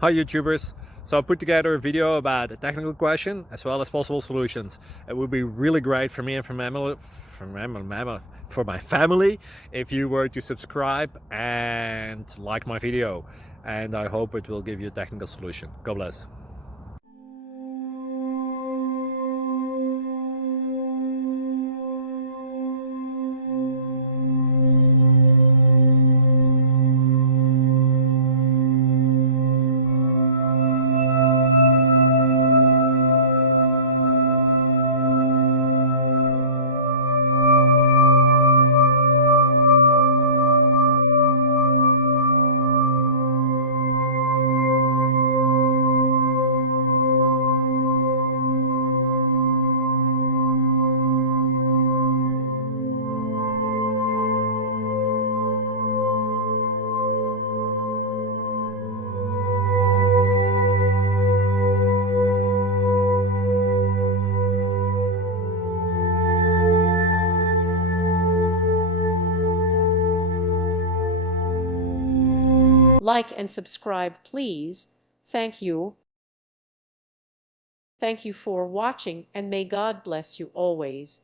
Hi YouTubers. So I put together a video about a technical question as well as possible solutions. It would be really great for me and for my family if you were to subscribe and like my video. And I hope it will give you a technical solution. God bless. Like and subscribe, please. Thank you. Thank you for watching, and may God bless you always.